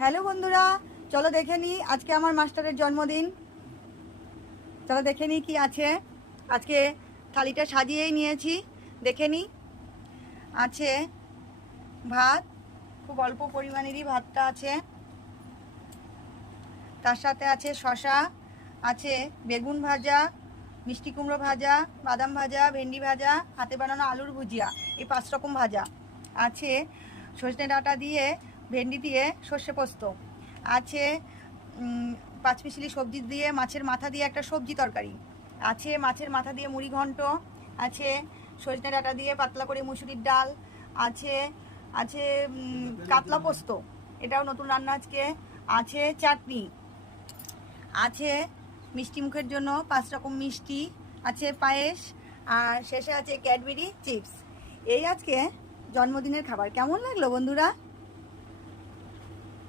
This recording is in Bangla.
হ্যালো বন্ধুরা, চলো দেখে নিই আজকে আমার মাস্টারের জন্মদিন। চলো দেখে নিই কি আছে। আজকে থালিটা সাজিয়েই নিয়েছি, দেখে নিই। আছে ভাত, খুব অল্প পরিমাণেরই ভাতটা আছে। তার সাথে আছে শশা, আছে বেগুন ভাজা, মিষ্টি কুমড়ো ভাজা, বাদাম ভাজা, ভেন্ডি ভাজা, হাতে বানানো আলুর ভুজিয়া, এই 5 রকম ভাজা আছে। সজনে ডাঁটা দিয়ে, ভেন্ডি দিয়ে সর্ষে পোস্ত আছে। পাঁচমিশালি সবজি দিয়ে, মাছের মাথা দিয়ে একটা সবজি তরকারি আছে। মাছের মাথা দিয়ে মুড়ি ঘন্ট আছে। সজনে ডাঁটা দিয়ে পাতলা করে মুসুরির ডাল আছে। আছে কাতলা পোস্ত, এটাও নতুন রান্না আজকে। আছে চাটনি, আছে মিষ্টি মুখের জন্য 5 রকম মিষ্টি, আছে পায়েস, আর শেষে আছে ক্যাডবেরি চিপস। এই আজকে জন্মদিনের খাবার। কেমন লাগলো বন্ধুরা?